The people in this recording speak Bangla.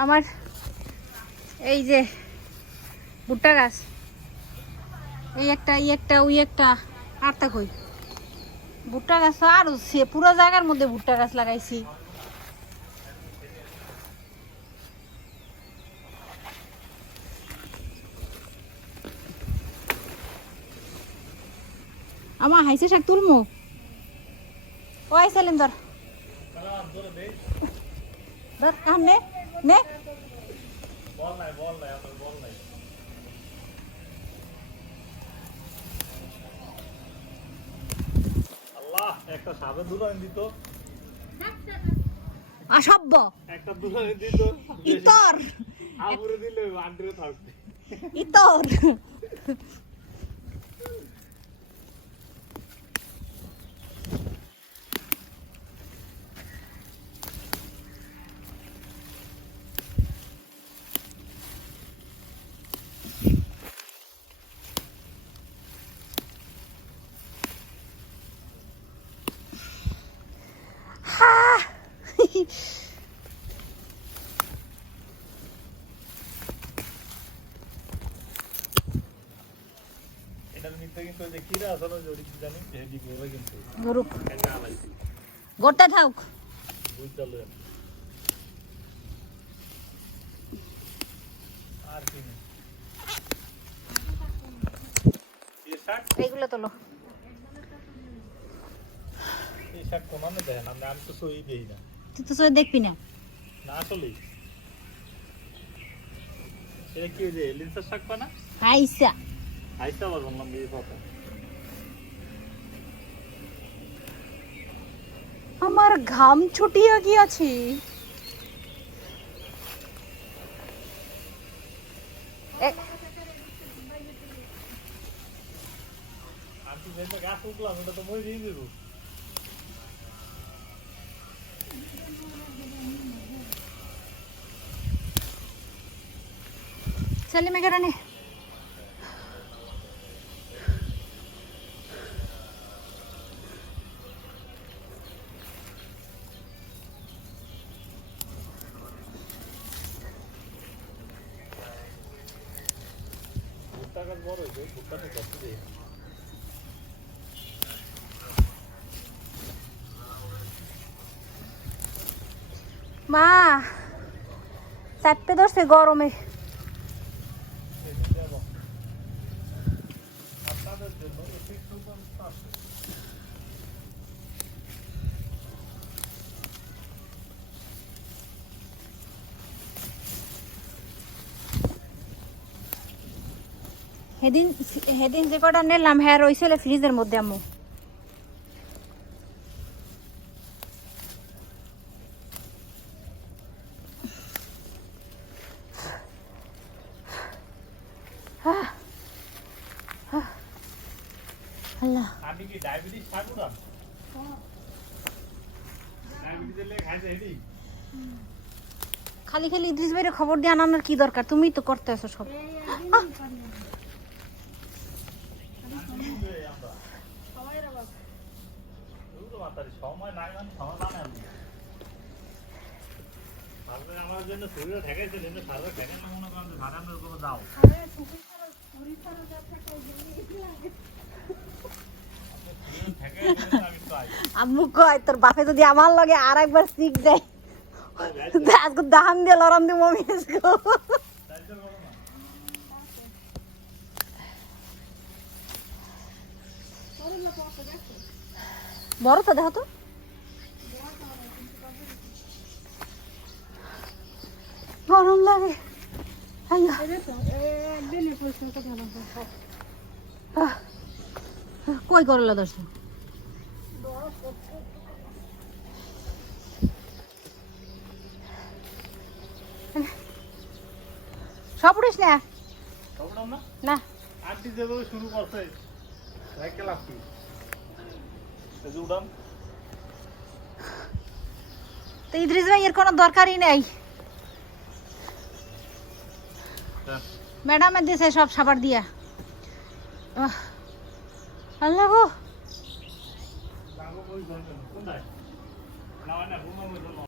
আমার এই যে ভুট্টা গাছ। এই একটা এই একটা, ওই একটা আটটা কই? ভুট্টা গাছ তো আরও সে পুরো জায়গার মধ্যে ভুট্টা গাছ লাগাইছি। আমার হাইসে শাক তুলমো? ও আইসালেন ধর ধর, কাম নে। নে বল নাই বল নাই আমার বল নাই আল্লাহ একটা সাদা দুলান দিত। অসভ্য। একটা দুলান দিত। ইতর। আবুরে দিলে আন্টিরে থাকবে ইতর। গোটা থাক। এইগুলো তোলো। এই শাক কমানো দেয় না আমি তো সই দিই না। তুই তো দেখবি না। না আসলেই। এটা কি যে লিন্সার শাক পানা আইসা। আইসা আবার বললাম এই কথা আমার ঘাম ছুটিয়া গিয়াছে। এ- আমি যেটা গাছ উঠলাম এটা তো মই দিয়ে দেবো। চলে মেঘারানি ভুট্টা গাছ বড় হয়েছে ভুট্টা তো কষ্ট দিয়ে মা চাপতে ধরছে গরমে সেদিন যাব আপনাদের জন্য একটু একটু আছে সেদিন সেদিন যে কটা নিলাম হ্যাঁ রইছিল ফ্রিজের মধ্যে আম্মু আল্লাহ আমি কি ডায়াবেটিস থাকব না খালি খালি ইদ্রিস ভাইরে খবর দিয়ে আনানোর কি দরকার তুমি তো করতে আছো সব সময় নাই মানে সমাধান আমি। তারপরে আমার জন্য না মনে করেন ঠেকাই আম্মু কয় তোর বাপে যদি আমার লগে আর একবার শিখ দেয় আজকে দাহান দিয়ে লড়ান দিয়ে মমি আজকে তাইতে বলো না বড় তো দেখো তো গরম লাগে। কই করলা দর্শন সব উড়িস না? না? আন্টি যেভাবে শুরু করছে তো ইদ্রিস ভাই এর কোনো দরকারই নেই। ম্যাডাম ম্যাডামের দিছে সব সাবার দিয়া। আল্লাহ গো।